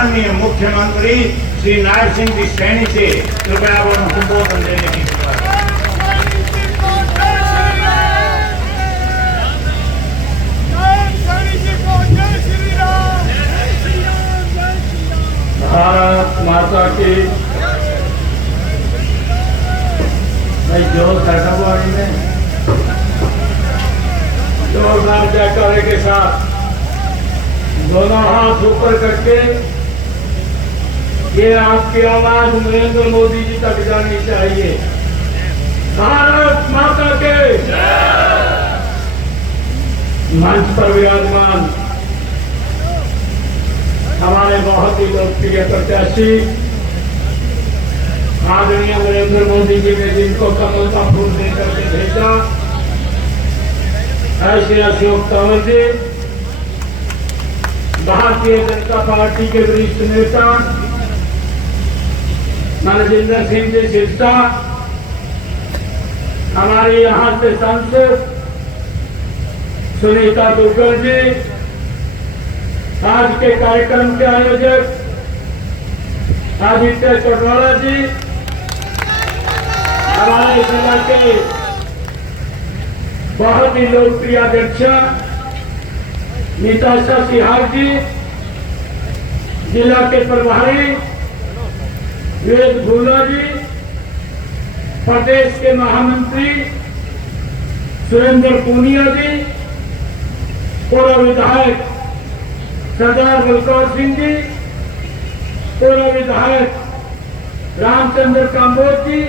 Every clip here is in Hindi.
माननीय मुख्यमंत्री श्री नायर सिंह जी सैनी से कृपया वो संबोधन देने की भारत माता की भाई जोश है सवारी में जोरदार जयकारे के साथ दोनों हाथ ऊपर करके ये आपकी आवाज नरेंद्र मोदी जी तक जानी चाहिए। भारत माता के मंच पर विराजमान हमारे बहुत ही लोकप्रिय प्रत्याशी आदरणीय नरेंद्र मोदी जी ने जिनको कमल का फूल देकर के भेजा, ऐसे अशोक तंवर जी भारतीय जनता पार्टी के वरिष्ठ नेता मनजिंदर सिंह जी सिरसा, हमारे यहाँ से सांसद सुनीता दुग्गल जी, आज के कार्यक्रम के आयोजक आदित्य चटवाला जी, हमारे जिला के बहुत ही लोकप्रिय अध्यक्षा निताशा सिहाग जी, जिला के प्रभारी वेद भूला जी, प्रदेश के महामंत्री सुरेंद्र पूनिया जी, पूर्व विधायक सरदार बलकौर सिंह जी, पूर्व विधायक रामचंद्र कांबोज जी,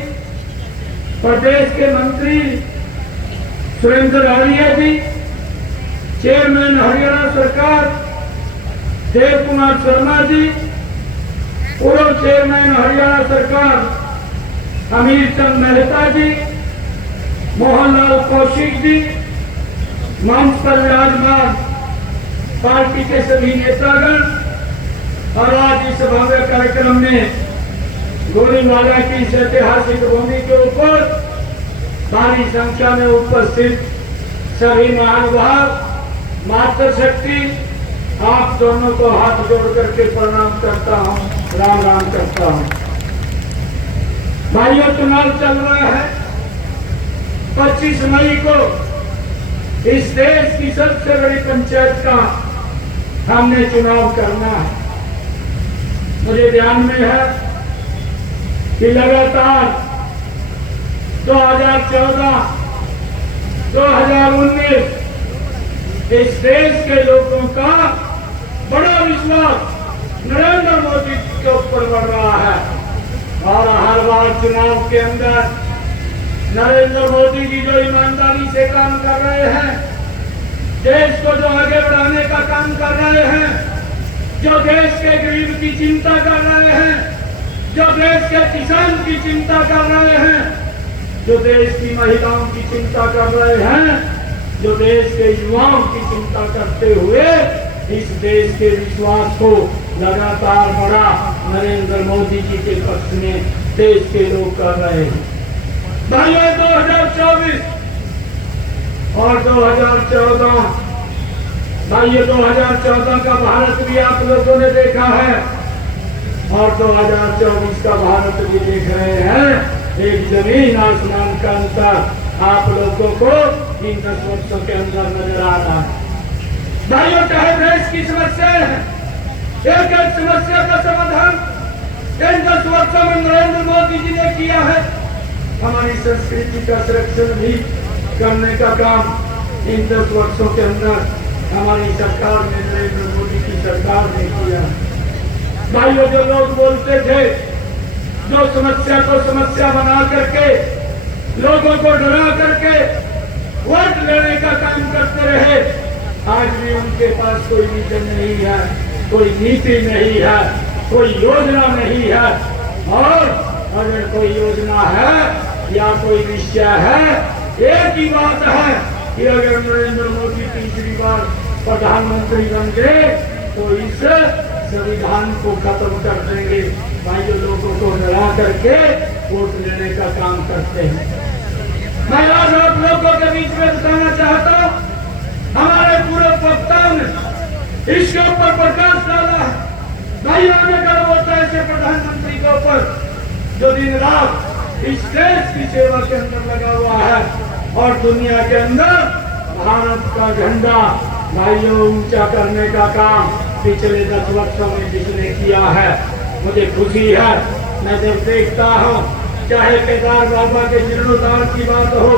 प्रदेश के मंत्री सुरेंद्र आर्या जी, चेयरमैन हरियाणा सरकार देव कुमार शर्मा जी, पूर्व चेयरमैन हरियाणा सरकार अमीर चंद मेहता जी, मोहनलाल कौशिक जी, मंच पर विराजमान पार्टी के सभी नेतागण और आज इस भव्य कार्यक्रम में गोलीवाला की इस ऐतिहासिक भूमि के ऊपर भारी संख्या में उपस्थित सभी महानुभाव, मातृशक्ति, आप दोनों को हाथ जोड़ करके प्रणाम करता हूं, राम राम करता हूं। भाइयों, चुनाव चल रहा है। 25 मई को इस देश की सबसे बड़ी पंचायत का हमने चुनाव करना है। मुझे ध्यान में है कि लगातार 2014, 2019 इस देश के लोगों का बड़ा विश्वास नरेंद्र मोदी के ऊपर बढ़ रहा है और हर बार चुनाव के अंदर नरेंद्र मोदी जी जो ईमानदारी से काम कर रहे हैं, देश को जो आगे बढ़ाने का काम कर रहे हैं, जो देश के गरीब की चिंता कर रहे हैं, जो देश के किसान की चिंता कर रहे हैं, जो देश की महिलाओं की चिंता कर रहे हैं, जो देश के युवाओं की चिंता करते हुए इस देश के विश्वास को लगातार बड़ा नरेंद्र मोदी जी के पक्ष में देश के लोग कर रहे हैं। भाइयों, 2024 और 2014, भाइयों 2014 का भारत भी आप लोगों ने देखा है और 2024 का भारत भी देख रहे हैं। एक जमीन आसमान का अंतर आप लोगों को इन 10 वर्षों के अंदर नजर आ रहा है। भाइयों, चाहे देश की समस्या है, एक एक समस्या का समाधान इन 10 वर्षों में नरेंद्र मोदी जी ने किया है। हमारी संस्कृति का संरक्षण भी करने का काम इन 10 वर्षों के अंदर हमारी सरकार ने, नरेंद्र मोदी की सरकार ने किया। भाइयों, जो लोग बोलते थे, जो समस्या को समस्या बना करके लोगों को डरा करके वोट लेने का काम करते रहे, आज भी उनके पास कोई विजन नहीं है, कोई नीति नहीं है, कोई योजना नहीं है। और अगर कोई योजना है या कोई विषय है, एक ही बात है कि अगर नरेंद्र मोदी तीसरी बार प्रधानमंत्री बन गए तो इस संविधान को खत्म कर देंगे। भाइयों, लोगों को डरा करके वोट लेने का काम करते हैं। मैं आज आप लोगों के बीच में बताना चाहता हूँ, हमारे पूर्व वक्ताओं ने इसके ऊपर प्रकाश डाला है। भाइयों, जो दिन रात इस देश की सेवा के अंदर लगा हुआ है और दुनिया के अंदर भारत का झंडा भाइयों ऊंचा करने का काम पिछले 10 वर्षों में जिसने किया है, मुझे खुशी है। मैं जब देखता हूँ, चाहे केदार बाबा के जीर्णोद्धार की बात हो,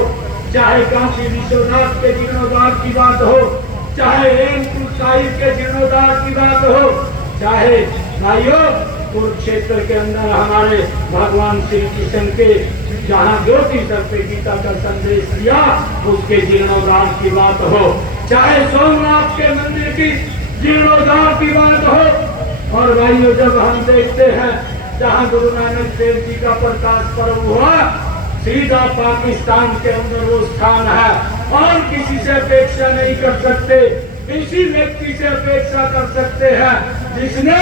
चाहे काशी विश्वनाथ के जीर्णोद्धार की बात हो, चाहे हेमकुंड साहिब के जीर्णोद्धार की बात हो, चाहे भाइयों कुरुक्षेत्र के अंदर हमारे भगवान श्री कृष्ण के जहाँ ज्योति सर पे गीता का संदेश दिया उसके जीर्णोद्धार की बात हो, चाहे सोमनाथ के मंदिर की जीर्णोद्धार की बात हो। और भाइयों जब हम देखते हैं जहाँ गुरु नानक देव जी का प्रकाश पर्व हुआ, सीधा पाकिस्तान के अंदर वो स्थान है और किसी से अपेक्षा नहीं कर सकते, इसी व्यक्ति से अपेक्षा कर सकते हैं जिसने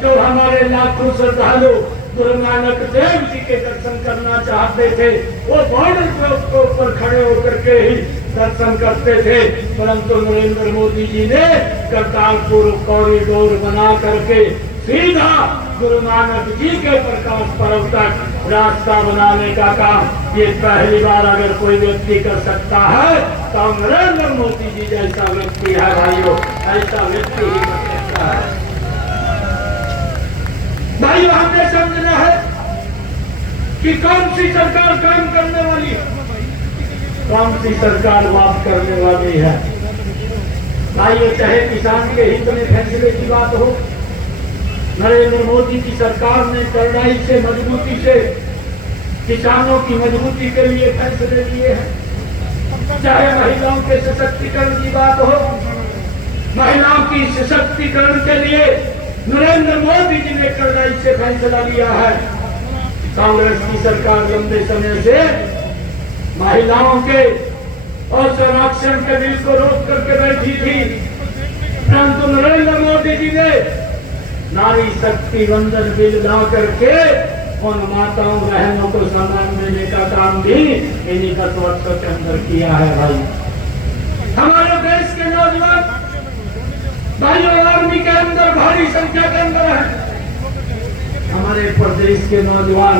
जो हमारे लाखों श्रद्धालु गुरु नानक देव जी के दर्शन करना चाहते थे वो बॉर्डर के ऊपर खड़े होकर के ही दर्शन करते थे, परंतु नरेंद्र मोदी जी ने करतारपुर कॉरिडोर बना करके सीधा गुरु नानक जी के प्रकाश पर्व तक रास्ता बनाने का काम ये पहली बार अगर कोई व्यक्ति कर सकता है तो नरेंद्र मोदी जी जैसा व्यक्ति है भाइयों, ऐसा व्यक्ति ही कर सकता है। भाइयों हमने समझना है कि कौन सी सरकार काम करने वाली है, कौन सी सरकार बात करने वाली है। भाइयों चाहे किसान के हित में फैसले की बात हो, नरेंद्र मोदी की सरकार ने कड़ाई से मजबूती से किसानों की मजबूती के लिए फैसले लिए हैं। चाहे महिलाओं के सशक्तिकरण की बात हो, महिलाओं की सशक्तिकरण के लिए नरेंद्र मोदी जी ने कड़ाई से फैसला लिया है। कांग्रेस की सरकार लंबे समय से महिलाओं के और संरक्षण के बिल को रोक करके बैठी थी, परंतु नरेंद्र मोदी जी ने नारी शक्ति वंदन बिल ला करके उन माताओं बहनों को सम्मान देने का काम भी इन्हीं 10 वर्षों के अंदर किया है। भाई हमारे देश के नौजवान भाइयों आर्मी के अंदर भारी संख्या के अंदर है। हमारे प्रदेश के नौजवान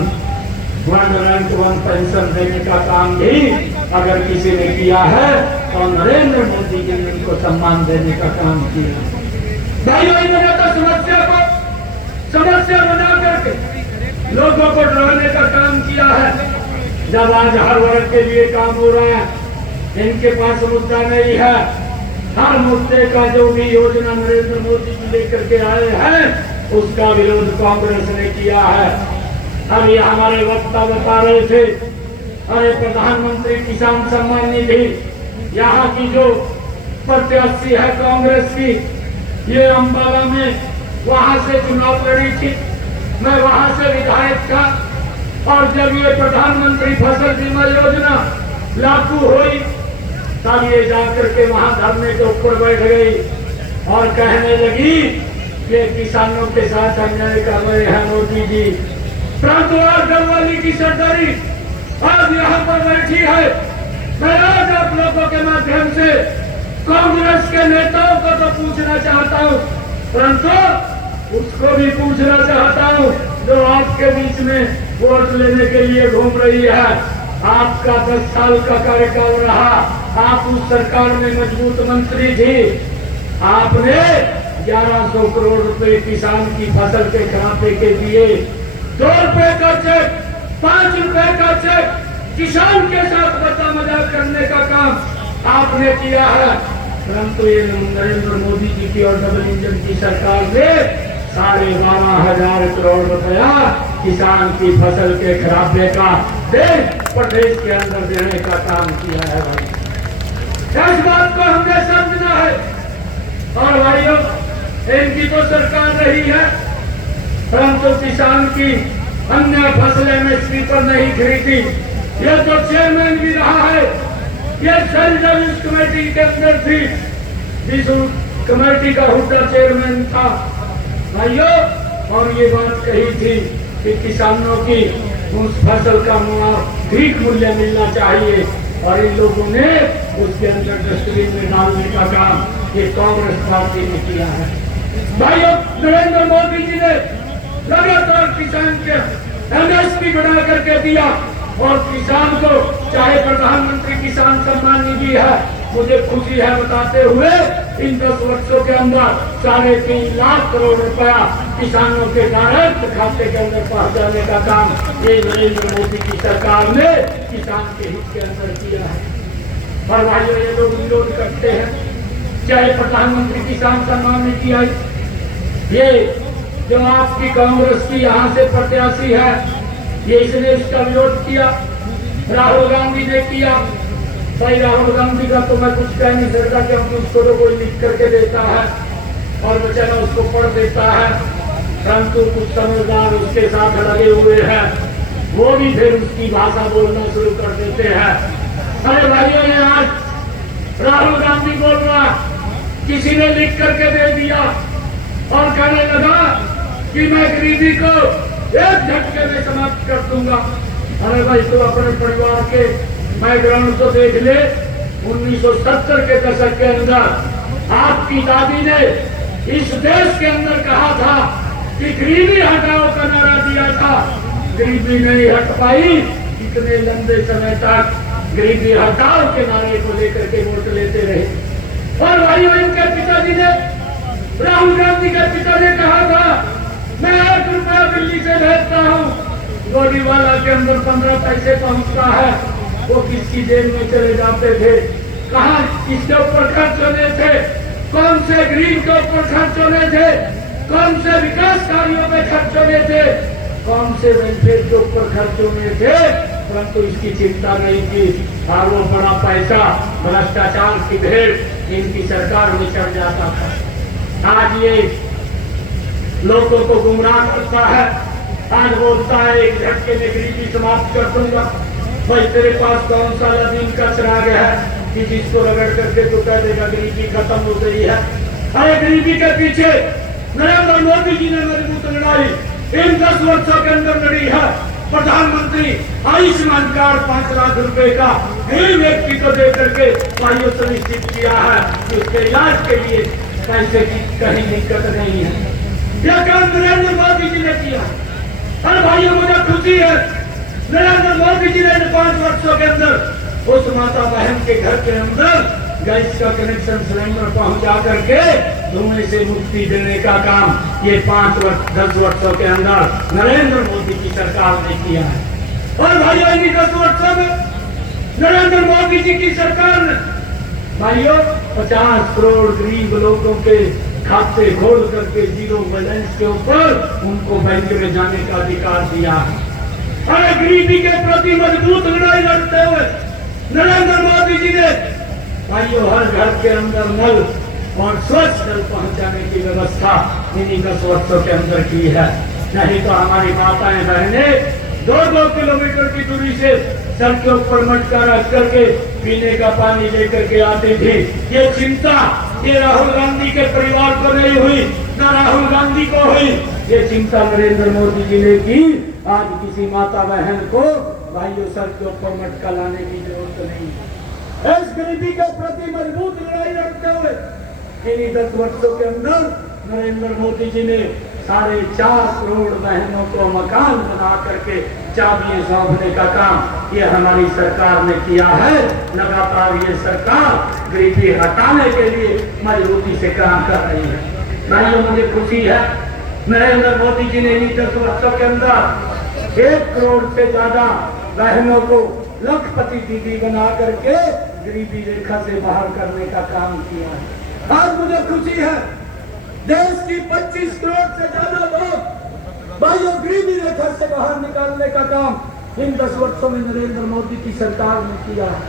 1 रैंक 1 पेंशन देने का काम भी अगर किसी ने किया है तो नरेंद्र मोदी जी ने उनको सम्मान देने का काम किया। भाइयों इन्होंने तो समस्या बना करके लोगों को डराने का काम किया है। जब आज हर वर्ग के लिए काम हो रहा है, इनके पास मुद्दा नहीं है, हर मुद्दे का जो भी योजना नरेंद्र मोदी जी लेकर के आए हैं उसका विरोध कांग्रेस ने किया है। अब ये हमारे वक्ता बता रहे थे, अरे प्रधानमंत्री किसान सम्मान निधि यहाँ की जो प्रत्याशी है कांग्रेस की, ये अम्बाला में वहां से चुनाव लड़ी थी, मैं वहां से विधायक था और जब ये प्रधानमंत्री फसल बीमा योजना लागू हुई तब ये जाकर के वहां धरने के ऊपर बैठ गई और कहने लगी ये किसानों के साथ अन्याय कर रहे हैं मोदी जी। परंतु आज गढ़वाली की सरदारी आज यहाँ पर बैठी है। मैं आज आप लोगों के माध्यम से कांग्रेस के नेताओं को तो पूछना चाहता हूँ, परंतु उसको भी पूछना चाहता हूँ जो आपके बीच में वोट लेने के लिए घूम रही है। आपका 10 साल का कार्यकाल रहा, आप उस सरकार में मजबूत मंत्री थी, आपने 1100 करोड़ रुपए किसान की फसल के खाते के दिए, 2 रुपए का चेक, 5 रुपए का चेक किसान के साथ बता मजाक करने का काम आपने किया है। परंतु ये नरेंद्र मोदी जी की और डबल इंजन की सरकार ने 12,500 करोड़ रुपया किसान की फसल के खराबे का देश प्रदेश के अंदर देने का काम किया है। भाई इस बात को हमने समझना है। और भाइयों इनकी तो सरकार रही है, परंतु किसान की अन्य फसलें में स्वीपर नहीं खरीदी। ये तो चेयरमैन भी रहा है, ये सेंट्रल कमेटी के अंदर थी, जिस कमेटी का हुड्डा चेयरमैन था भाइयों, और ये बात कही थी कि किसानों की उस फसल का ठीक मूल्य मिलना चाहिए, और इन लोगों ने उसके अंदर डस्टबिन में डालने का काम ये कांग्रेस पार्टी ने किया है। भाइयों नरेंद्र मोदी जी ने लगातार किसान के MSP बढ़ा करके दिया और किसान को चाहे प्रधानमंत्री किसान सम्मान निधि है, मुझे खुशी है बताते हुए इन 10 वर्षों के अंदर 3.5 लाख करोड़ रुपया किसानों के डायरेक्ट खाते के अंदर पहुंचाने का काम ये नरेंद्र मोदी की सरकार ने किसान के हित के अंदर किया है। और भाइयों, ये लोग विरोध करते हैं, चाहे प्रधानमंत्री किसान सम्मान निधि आई, ये जो आपकी कांग्रेस की यहाँ से प्रत्याशी है, ये इसने इसका विरोध किया, राहुल गांधी ने किया। भाई राहुल गांधी का तो मैं कुछ कह नहीं सकता कि हम उसको तो कोई लिख करके देता है और बेचारा उसको पढ़ देता है, परंतु कुछ समझदार उसके साथ लगे हुए हैं, वो भी फिर उसकी भाषा बोलना शुरू कर देते हैं। अरे भाइयों, ये आज राहुल गांधी बोल रहा, किसी ने लिख करके दे दिया और कहने लगा कि मैं गरीबी को एक झटके में समाप्त कर दूंगा। अरे भाई, तो अपने परिवार के बैकग्राउंड को देख ले। 1970 के दशक के अंदर आपकी दादी ने इस देश के अंदर कहा था कि गरीबी हटाओ का नारा दिया था, गरीबी नहीं हट पाई। इतने लंबे समय तक गरीबी हटाओ के नारे को लेकर के वोट लेते रहे। और भाइयों, इनके पिताजी ने, राहुल गांधी के पिता ने कहा था, मैं 1 रुपया दिल्ली से भेजता हूँ, गोलीवाला के अंदर 15 पैसे पहुंचता है, वो किसकी जेब में चले जाते थे, कहाँ किसके ऊपर खर्च होने थे, कौन से गरीब के ऊपर खर्च होने थे, कौन से विकास कार्यों में खर्च होने थे, कौन से वेलफेयर के ऊपर खर्च होने थे, परंतु इसकी चिंता नहीं की। और वो बड़ा पैसा भ्रष्टाचार की भेड़ इनकी सरकार में चढ़ जाता था। आज ये लोगों को गुमराह करता है, आज बोलता है एक झटके में गरीबी समाप्त कर दूंगा। भाई, तेरे पास कौन सा लदीन का चिराग है कि जिसको रगड़ करके तो कह देगा गरीबी खत्म हो गई है। अरे गरीबी के पीछे नरेंद्र मोदी जी ने मजबूत लड़ाई इन 10 वर्षों के अंदर लड़ी है। प्रधानमंत्री आयुष्मान कार्ड 5 लाख रुपए का गरीब व्यक्ति को दे करके भाइयों सुनिश्चित किया है कि उसके इलाज के लिए पैसे की कहीं दिक्कत नहीं है। यह काम नरेंद्र मोदी जी ने किया। और भाइयों, मुझे खुशी है नरेंद्र मोदी जी ने 5 वर्षों के अंदर उस माता बहन के घर के अंदर गैस का कनेक्शन सिलेंडर पहुंचा करके धुएं से मुक्ति देने का काम ये 10 वर्षों के अंदर नरेंद्र मोदी की सरकार ने किया है। और भाइयों, इन 10 वर्षों में नरेंद्र मोदी जी की सरकार ने भाइयों 50 करोड़ गरीब लोगों के खाते खोल करके जीरो बैलेंस के ऊपर उनको बैंक में जाने का अधिकार दिया है। अरे गरीबी के प्रति मजबूत लड़ाई लड़ते हुए नरेंद्र मोदी जी ने भाइयों हर घर के अंदर नल और स्वच्छ जल पहुंचाने की व्यवस्था इन्हीं 10 वर्षों के अंदर की है। नहीं तो हमारी माताएं बहनें 2-2 किलोमीटर की दूरी से सर के ऊपर मटका रख करके पीने का पानी लेकर के आती थी। ये चिंता ये राहुल गांधी के परिवार को नहीं हुई, न राहुल गांधी को हुई, ये चिंता नरेंद्र मोदी जी ने की। आज किसी माता बहन को भाइयों सर के ऊपर मटका लाने की जरूरत नहीं है। इस गरीबी के प्रति मजबूत लड़ाई लड़ते हुए इन्हीं 10 वर्षों के अंदर नरेंद्र मोदी जी ने 4.5 करोड़ बहनों को मकान बना करके चाबियां सौंपने का काम ये हमारी सरकार ने किया है। लगातार ये सरकार गरीबी हटाने के लिए मजबूती से काम कर रही है। भाइयों, मुझे खुशी है नरेंद्र मोदी जी ने इन्हीं 10 वर्षों के अंदर 1 करोड़ से ज्यादा बहनों को लखपति दीदी बना करके गरीबी रेखा से बाहर करने का काम किया है। आज मुझे खुशी है देश की 25 करोड़ से ज्यादा लोग भाइयों गरीबी रेखा से बाहर निकालने का काम इन 10 वर्षों में नरेंद्र मोदी की सरकार ने किया है।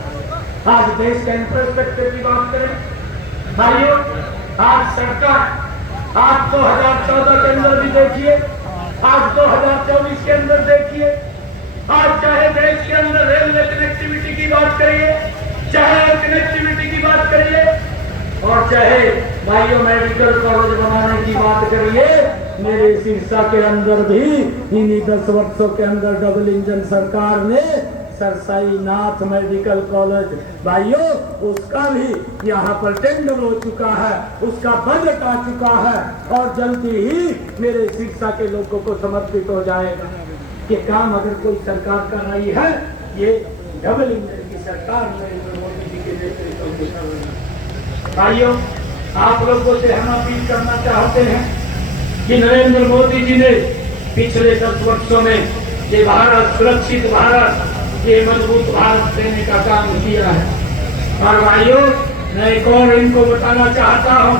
आज देश के इंफ्रास्ट्रक्चर की बात करें भाइयों, आज सरकार आज 2014 के अंदर भी देखिए, आज 2024 के अंदर देखिए, आज चाहे देश के अंदर रेलवे कनेक्टिविटी की बात करिए, चाहे कनेक्टिविटी की बात करिए, और चाहे बायो मेडिकल कॉलेज बनाने की बात करिए, मेरे सिरसा के अंदर भी इन्हीं 10 वर्षों के अंदर डबल इंजन सरकार ने सरसाई नाथ मेडिकल कॉलेज भाइयों उसका भी यहाँ पर टेंडर हो चुका है, उसका बजट आ चुका है और जल्दी ही मेरे सिरसा के लोगों को समर्पित हो जाएगा। ये काम अगर कोई सरकार कर रही है, ये डबल इंजन की सरकार नरेंद्र मोदी जी के नेतृत्व में कर रही है। भाइयों, आप लोगों से हम अपील करना चाहते हैं कि नरेंद्र मोदी जी ने पिछले 10 वर्षों में ये भारत, सुरक्षित भारत, ये मजबूत भारत देने का काम किया है। और भाइयों, मैं एक और इनको बताना चाहता हूँ,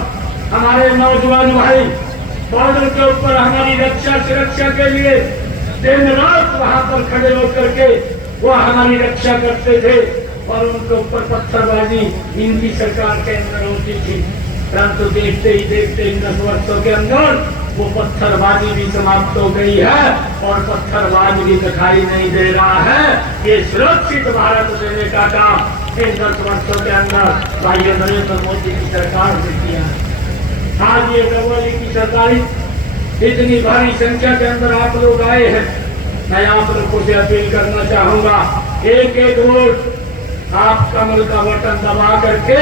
हमारे नौजवान भाई बॉर्डर के ऊपर हमारी रक्षा सुरक्षा के लिए दिन रात वहां पर खड़े होकर के वो हमारी रक्षा करते थे और उनके ऊपर पत्थरबाजी इनकी सरकार के अंदर होती थी। परंतु देखते ही देखते इन 10 वर्षों के अंदर वो पत्थरबाजी भी समाप्त हो गई है और पत्थरबाजी भी दिखाई नहीं दे रहा है। ये सुरक्षित भारत देने का काम इन 10 वर्षों के अंदर भाई नरेंद्र मोदी की सरकार ने किया है। आज ये डबल की सरकारी इतनी भारी संख्या के अंदर आप लोग आए हैं, मैं आप लोगों से अपील करना चाहूंगा, एक एक वोट आप कमल का बटन दबा करके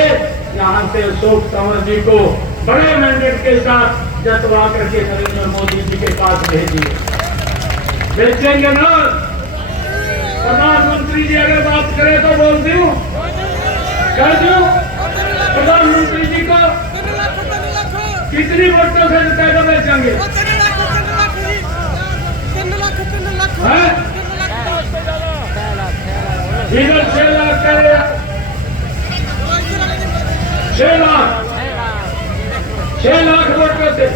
यहाँ से अशोक तंवर जी को बड़े मैंडेट के साथ जतवा करके नरेंद्र मोदी जी के पास भेजिए। भेजेंगे ना? प्रधानमंत्री जी अगर बात करें तो बोल दूं, कह दूं प्रधानमंत्री जी को कितनी वोटों से जिताएगा? बेचेंगे इधर 6 लाख करे, 6 लाख वोटों से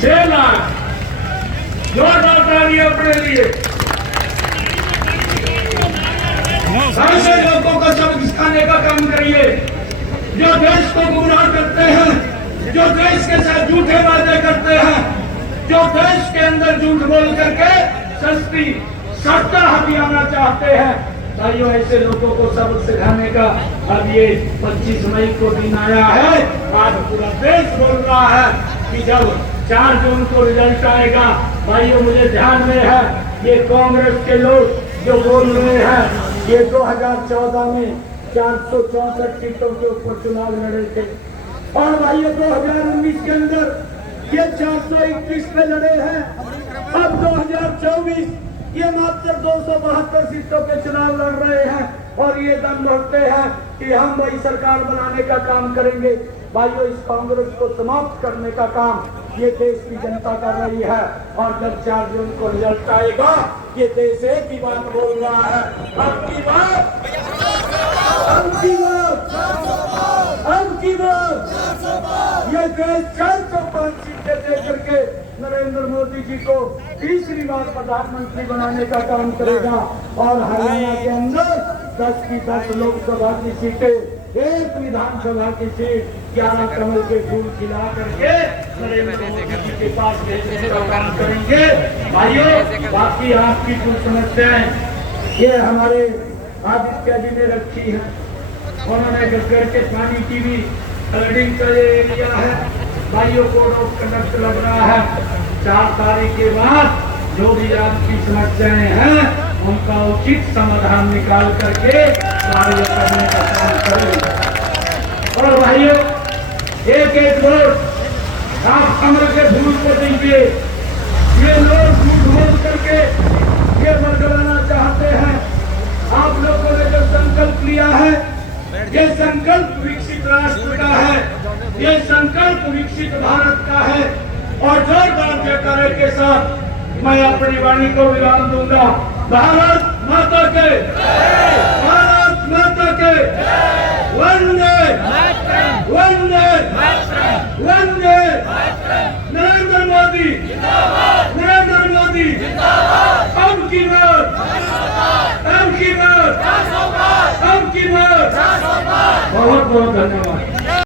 6 लाख जोर डालता है अपने लिए। ऐसे लोगों को सबक सिखाने का काम करिए जो देश को गुमराह करते हैं, जो देश के साथ झूठे वादे करते हैं, जो देश के अंदर झूठ बोल करके सत्ता हथियाना चाहते हैं। भाइयों, ऐसे लोगों को सबक सिखाने का अब ये 25 मई को दिन आया है। आज पूरा देश बोल रहा है कि जब 4 जून को रिजल्ट आएगा, भाइयों मुझे ध्यान में है ये कांग्रेस के लोग जो बोल रहे हैं ये 2014 में 464 सीटों के ऊपर चुनाव लड़े थे और भाइयों 2019 के अंदर ये 421 पे लड़े हैं। अब 2024 ये मात्र 272 सीटों के चुनाव लड़ रहे हैं और ये दम भरते हैं कि हम वही सरकार बनाने का काम करेंगे। भाइयों, इस कांग्रेस को समाप्त करने का काम ये देश की जनता कर रही है और जब 4 जून को रिजल्ट आएगा ये देश एक ही बात बोल रहा है, अब की बात ये देश 405 सीटें दे करके नरेंद्र मोदी जी को तीसरी बार प्रधानमंत्री बनाने का काम करेगा और हरियाणा के अंदर 10 की 10 लोकसभा की सीटें, एक विधानसभा की सीट 11 कमल के फूल खिला करके नरेंद्र मोदी जी के पास भेजने का काम करेंगे। भाइयों, बाकी आपकी कुछ समस्याएं ये हमारे आदित्य जी ने रखी है, उन्होंने घर के पानी की भी फ्लडिंग का एरिया है। भाइयों, कोड ऑफ कंडक्ट लग रहा है, 4 तारीख के बाद जो भी आपकी समस्याएं हैं उनका उचित समाधान निकाल करके कार्य करने का काम करें। और भाइयों, एक एक वोट आप कमल के फूल को दीजिए। ये लोग झूठ बोल करके ये बरगलाना चाहते हैं। आप लोगों ने जो संकल्प लिया है ये संकल्प विकसित राष्ट्र का है, ये संकल्प विकसित भारत का है और जोरदार जयकारे के साथ मैं अपनी वाणी को विराम दूंगा। भारत माता के, भारत माता के, वंदे वंदे वंदे। नरेंद्र मोदी, नरेंद्र मोदी, अब की बार, अब की बार, अब की बार। बहुत बहुत धन्यवाद।